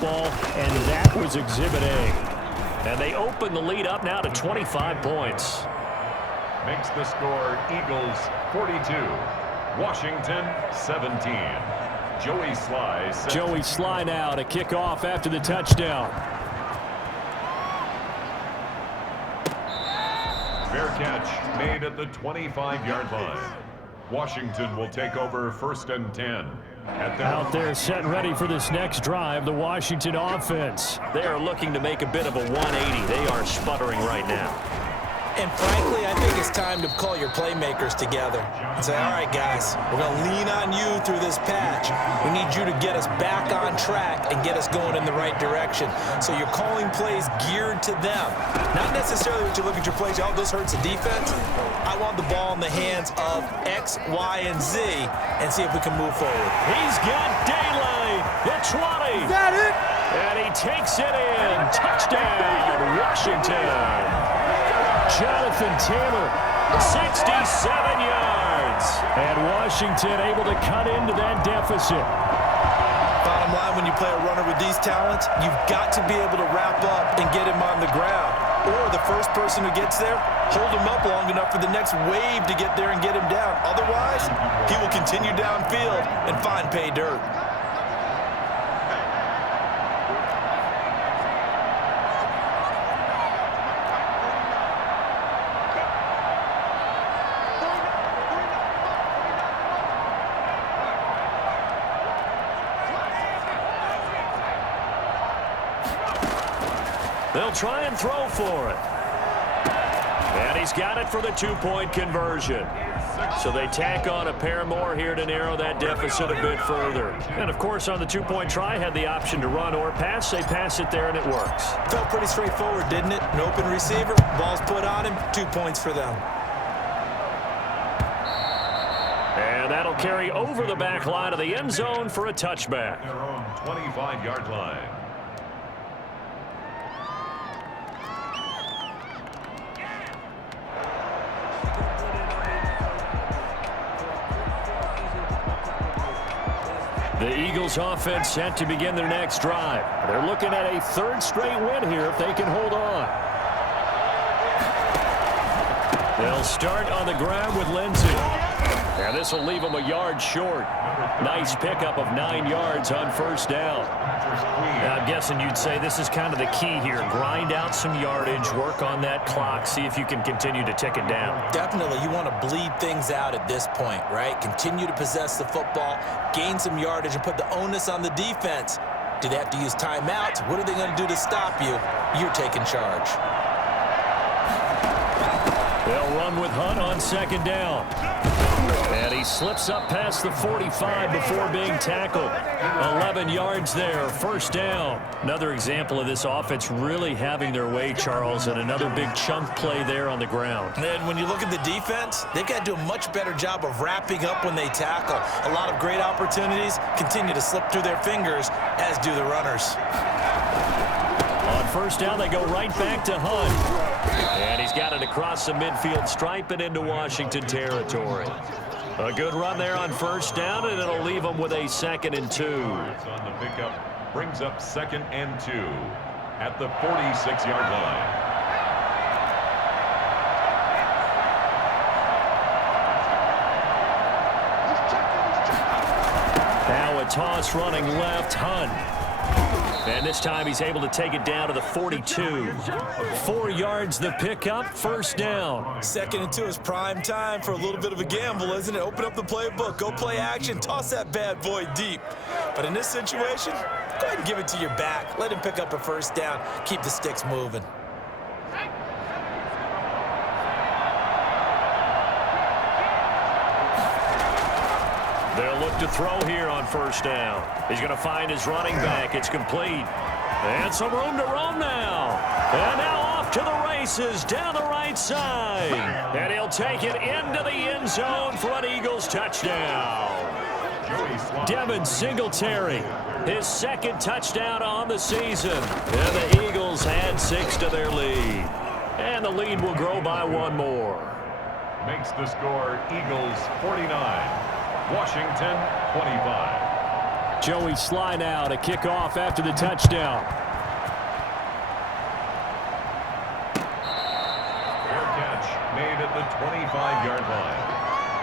Ball, and that was Exhibit A. And they open the lead up now to 25 points. Makes the score Eagles 42, Washington 17. Joey Slye now to kick off after the touchdown. Fair catch made at the 25-yard line. Washington will take over 1st and 10. Out there set and ready for this next drive, the Washington offense. They are looking to make a bit of a 180. They are sputtering right now. And frankly, I think it's time to call your playmakers together and say, all right, guys, we're going to lean on you through this patch. We need you to get us back on track and get us going in the right direction. So you're calling plays geared to them. Not necessarily what you look at your plays, oh, this hurts the defense. I want the ball in the hands of X, Y, and Z and see if we can move forward. He's got daylight. The 20. Is that it? And he takes it in. Touchdown, Washington. Jonathan Taylor, 67 yards. And Washington able to cut into that deficit. Bottom line, when you play a runner with these talents, you've got to be able to wrap up and get him on the ground. Or the first person who gets there, hold him up long enough for the next wave to get there and get him down. Otherwise, he will continue downfield and find pay dirt. They'll try and throw for it. And he's got it for the two-point conversion. So they tack on a pair more here to narrow that deficit a bit further. And, of course, on the two-point try, had the option to run or pass. They pass it there, and it works. Felt pretty straightforward, didn't it? An open receiver, ball's put on him, 2 points for them. And that'll carry over the back line of the end zone for a touchback. Their own 25-yard line. The Eagles offense set to begin their next drive. They're looking at a third straight win here if they can hold on. They'll start on the ground with Lindsey. And this will leave them a yard short. Nice pickup of 9 yards on first down. Now, I'm guessing you'd say this is kind of the key here. Grind out some yardage, work on that clock, see if you can continue to tick it down. Definitely, you want to bleed things out at this point, right? Continue to possess the football, gain some yardage, and put the onus on the defense. Do they have to use timeouts? What are they going to do to stop you? You're taking charge. They'll run with Hunt on second down. And he slips up past the 45 before being tackled. 11 yards there, first down. Another example of this offense really having their way, Charles, and another big chunk play there on the ground. And when you look at the defense, they've got to do a much better job of wrapping up when they tackle. A lot of great opportunities continue to slip through their fingers, as do the runners. On first down, they go right back to Hunt. And he's got it across the midfield stripe and into Washington territory. A good run there on first down, and it'll leave them with a 2nd and 2. On the pickup, brings up 2nd and 2 at the 46-yard line. Now a toss running left, Hunt. And this time he's able to take it down to the 42. 4 yards the pickup, first down. 2nd and 2 is prime time for a little bit of a gamble, isn't it? Open up the playbook, go play action, toss that bad boy deep. But in this situation, go ahead and give it to your back. Let him pick up a first down, keep the sticks moving. They'll look to throw here on first down. He's going to find his running back. It's complete. And some room to roam now. And now off to the races down the right side. And he'll take it into the end zone for an Eagles touchdown. Devin Singletary, his 2nd touchdown on the season. And the Eagles add 6 to their lead. And the lead will grow by 1 more. Makes the score Eagles 49. Washington 25. Joey Sly now to kick off after the touchdown. Fair catch made at the 25-yard line.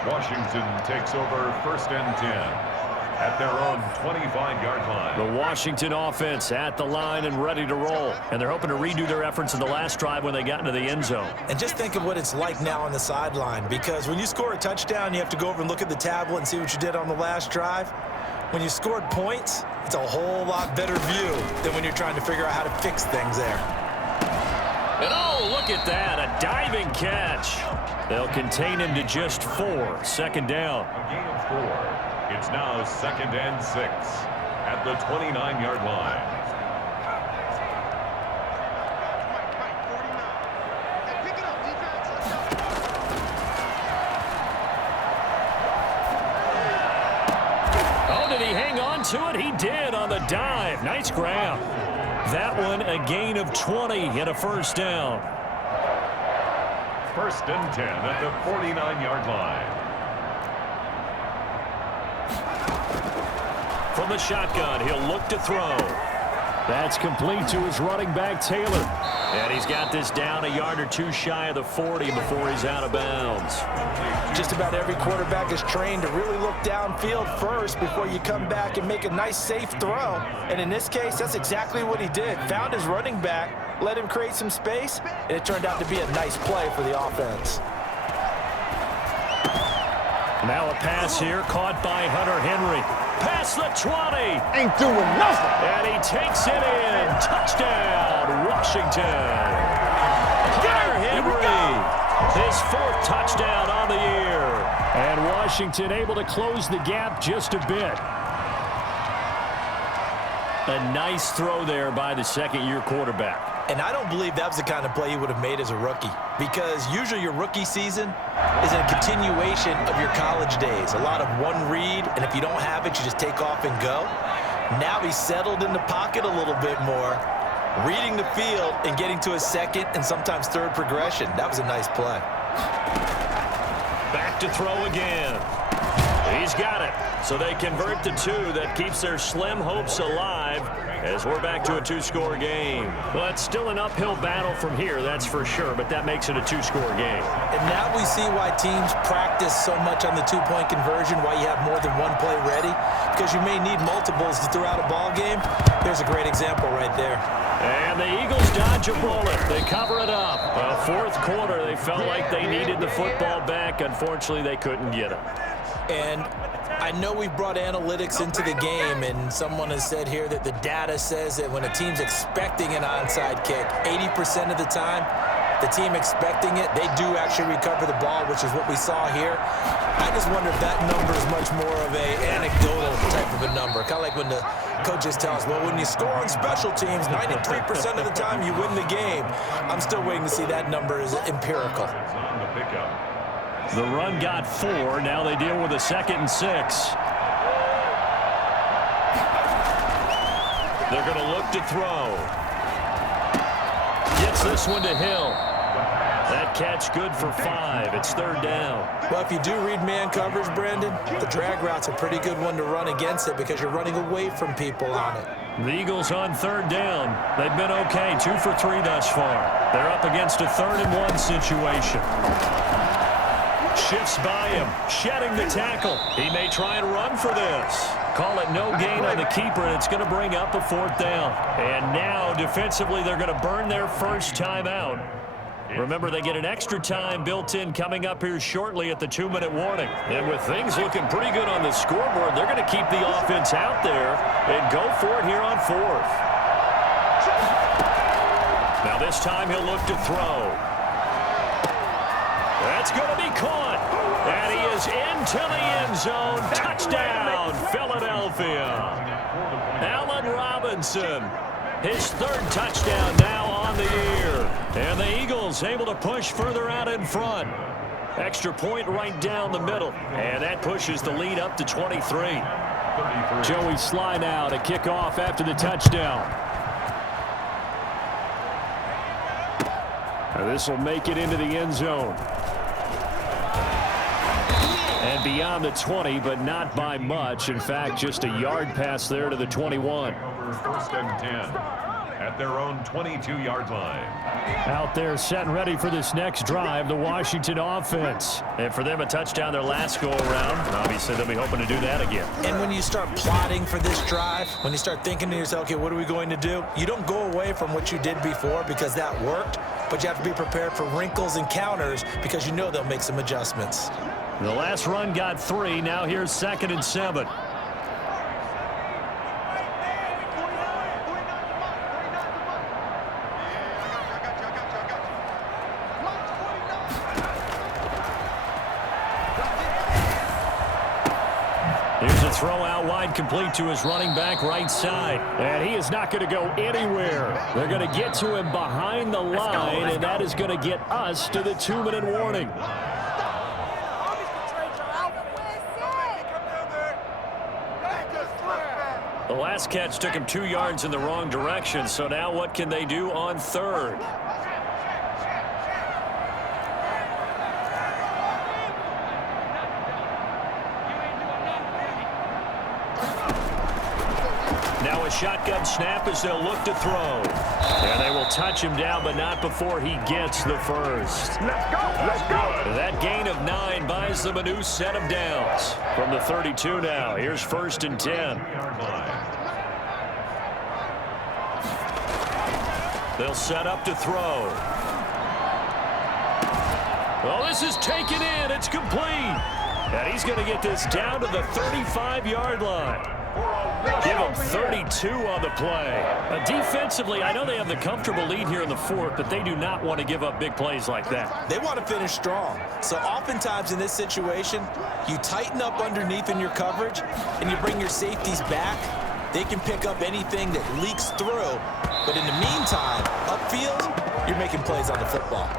Washington takes over 1st and 10 at their own 25-yard line. The Washington offense at the line and ready to roll. And they're hoping to redo their efforts in the last drive when they got into the end zone. And just think of what it's like now on the sideline, because when you score a touchdown, you have to go over and look at the tablet and see what you did on the last drive. When you scored points, it's a whole lot better view than when you're trying to figure out how to fix things there. And oh, look at that, a diving catch. They'll contain him to just 4, 2nd down. A gain of 4. It's now 2nd and 6 at the 29-yard line. Oh, did he hang on to it? He did on the dive. Nice grab. That one a gain of 20 and a 1st down. 1st and 10 at the 49-yard line. From the shotgun, he'll look to throw. That's complete to his running back, Taylor. And he's got this down a yard or 2 shy of the 40 before he's out of bounds. Just about every quarterback is trained to really look downfield first before you come back and make a nice, safe throw. And in this case, that's exactly what he did. Found his running back, let him create some space, and it turned out to be a nice play for the offense. Now a pass here caught by Hunter Henry. Past the 20. Ain't doing nothing. And he takes it in. Touchdown, Washington. Hunter Henry, his 4th touchdown on the year. And Washington able to close the gap just a bit. A nice throw there by the 2nd-year quarterback. And I don't believe that was the kind of play he would have made as a rookie, because usually your rookie season is a continuation of your college days. A lot of one read, and if you don't have it, you just take off and go. Now he's settled in the pocket a little bit more, reading the field and getting to his 2nd and sometimes 3rd progression. That was a nice play. Back to throw again. He's got it. So they convert the 2. That keeps their slim hopes alive as we're back to a 2-score game. Well, it's still an uphill battle from here, that's for sure, but that makes it a 2-score game. And now we see why teams practice so much on the 2-point conversion, why you have more than one play ready, because you may need multiples throughout a ball game. There's a great example right there. And the Eagles dodge a bullet. They cover it up. Well, 4th quarter, they felt like they needed the football back. Unfortunately, they couldn't get it. And I know we've brought analytics into the game, and someone has said here that the data says that when a team's expecting an onside kick, 80% of the time, the team expecting it, they do actually recover the ball, which is what we saw here. I just wonder if that number is much more of an anecdotal type of a number. Kind of like when the coaches tell us, well, when you score on special teams, 93% of the time you win the game. I'm still waiting to see that number is empirical. On the pickup. The run got 4. Now they deal with a 2nd and 6. They're going to look to throw. Gets this one to Hill. That catch good for 5. It's 3rd down. Well, if you do read man coverage, Brandon, the drag route's a pretty good one to run against it because you're running away from people on it. The Eagles on 3rd down. They've been okay, 2 for 3 thus far. They're up against a 3rd and 1 situation. Shifts by him, shedding the tackle. He may try and run for this. Call it no gain on the keeper, and it's going to bring up a 4th down. And now, defensively, they're going to burn their first time out. Remember, they get an extra time built in coming up here shortly at the 2-minute warning. And with things looking pretty good on the scoreboard, they're going to keep the offense out there and go for it here on 4th. Now this time he'll look to throw. That's going to be caught. And he is into the end zone. Touchdown, Philadelphia. Allen Robinson, his 3rd touchdown now on the year. And the Eagles able to push further out in front. Extra point right down the middle. And that pushes the lead up to 23. Joey Sly now to kick off after the touchdown. This will make it into the end zone. And beyond the 20, but not by much. In fact, just a yard pass there to the 21. Over 1st and 10 at their own 22-yard line. Out there set and ready for this next drive, the Washington offense. And for them, a touchdown their last go-around. And obviously, they'll be hoping to do that again. And when you start plotting for this drive, when you start thinking to yourself, okay, what are we going to do? You don't go away from what you did before because that worked, but you have to be prepared for wrinkles and counters because you know they'll make some adjustments. The last run got 3. Now here's 2nd and 7. Here's a throw out wide, complete to his running back right side. And he is not going to go anywhere. They're going to get to him behind the line, and that is going to get us to the 2-minute warning. The last catch took him 2 yards in the wrong direction, so now what can they do on 3rd? Now a shotgun snap as they'll look to throw. And they will touch him down, but not before he gets the first. Let's go! Let's go! That gain of 9 buys them a new set of downs. From the 32 now, here's 1st and 10. They'll set up to throw. Well, this is taken in. It's complete. And he's going to get this down to the 35-yard line. Give him 32 on the play. Defensively, I know they have the comfortable lead here in the 4th, but they do not want to give up big plays like that. They want to finish strong. So oftentimes in this situation, you tighten up underneath in your coverage, and you bring your safeties back. They can pick up anything that leaks through. But in the meantime, upfield, you're making plays on the football.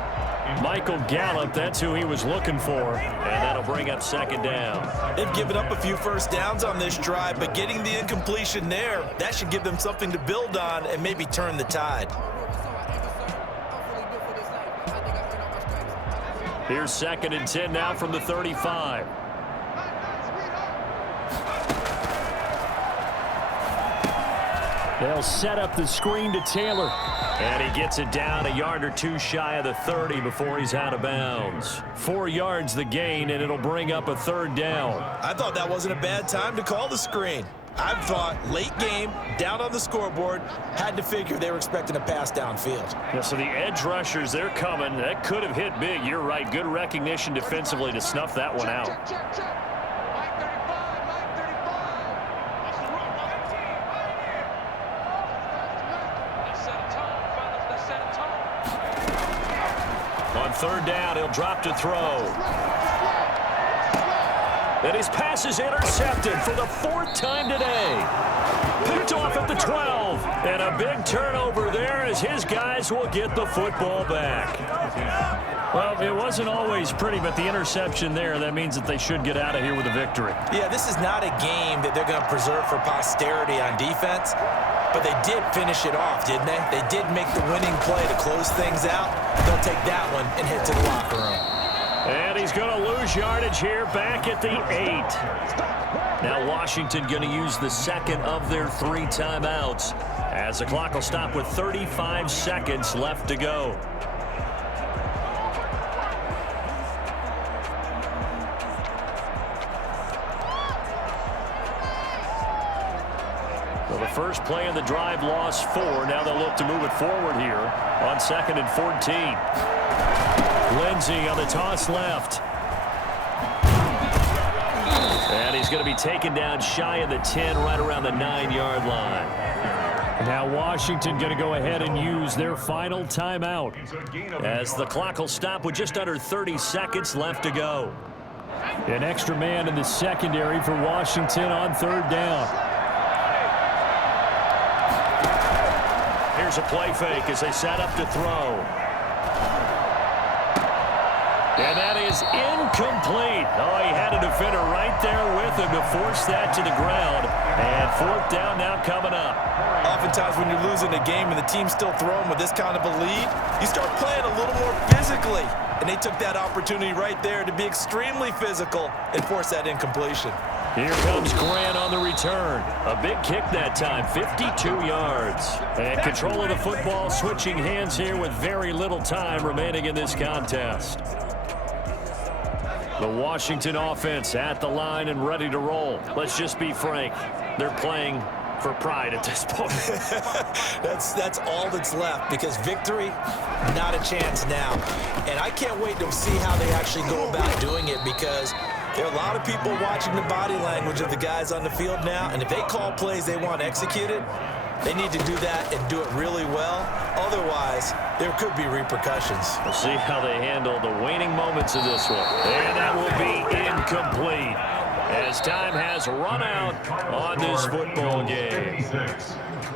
Michael Gallup, that's who he was looking for. And that'll bring up 2nd down. They've given up a few first downs on this drive, but getting the incompletion there, that should give them something to build on and maybe turn the tide. Here's 2nd and 10 now from the 35. They'll set up the screen to Taylor. And he gets it down a yard or 2 shy of the 30 before he's out of bounds. 4 yards the gain, and it'll bring up a 3rd down. I thought that wasn't a bad time to call the screen. I thought late game, down on the scoreboard, had to figure they were expecting a pass downfield. Yeah, so the edge rushers, they're coming. That could have hit big. You're right. Good recognition defensively to snuff that one out. On 3rd down, he'll drop to throw. And his pass is intercepted for the 4th time today. Picked off at the 12. And a big turnover there as his guys will get the football back. Well, it wasn't always pretty, but the interception there, that means that they should get out of here with a victory. Yeah, this is not a game that they're going to preserve for posterity on defense. But they did finish it off, didn't they? They did make the winning play to close things out. They'll take that one and head to the locker room. And he's going to lose yardage here back at the 8. Now Washington going to use the 2nd of their 3 timeouts as the clock will stop with 35 seconds left to go. Well, the first play of the drive lost 4. Now they'll look to move it forward here on 2nd and 14. Lindsey on the toss left. And he's going to be taken down shy of the 10, right around the 9-yard line. Now Washington going to go ahead and use their final timeout as the clock will stop with just under 30 seconds left to go. An extra man in the secondary for Washington on 3rd down. Here's a play fake as they set up to throw. And that is incomplete. Oh, he had a defender right there with him to force that to the ground. And 4th down now coming up. oftentimes when you're losing a game and the team's still throwing with this kind of a lead, you start playing a little more physically. And they took that opportunity right there to be extremely physical and force that incompletion. Here comes Grant on the return. A big kick that time, 52 yards. And control of the football, switching hands here with very little time remaining in this contest. The Washington offense at the line and ready to roll. Let's just be frank. They're playing for pride at this point. That's all that's left, because victory, not a chance now. And I can't wait to see how they actually go about doing it, because there are a lot of people watching the body language of the guys on the field now, and if they call plays they want executed, they need to do that and do it really well. Otherwise, there could be repercussions. We'll see how they handle the waning moments of this one. And that will be incomplete, as time has run out on this football game.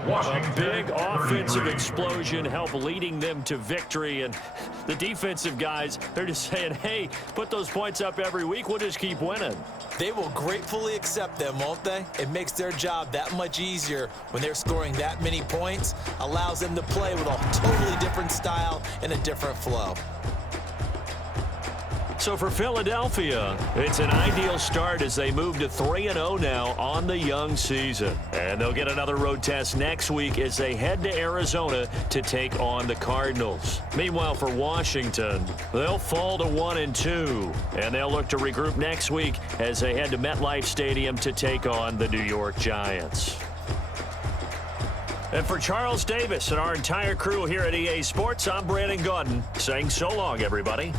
A big offensive explosion helped leading them to victory, and the defensive guys, they're just saying, hey, put those points up every week, we'll just keep winning. They will gratefully accept them, won't they? It makes their job that much easier when they're scoring that many points, allows them to play with a totally different style and a different flow. So for Philadelphia, it's an ideal start as they move to 3-0 now on the young season. And they'll get another road test next week as they head to Arizona to take on the Cardinals. Meanwhile, for Washington, they'll fall to 1-2. And they'll look to regroup next week as they head to MetLife Stadium to take on the New York Giants. And for Charles Davis and our entire crew here at EA Sports, I'm Brandon Gaudin saying so long, everybody.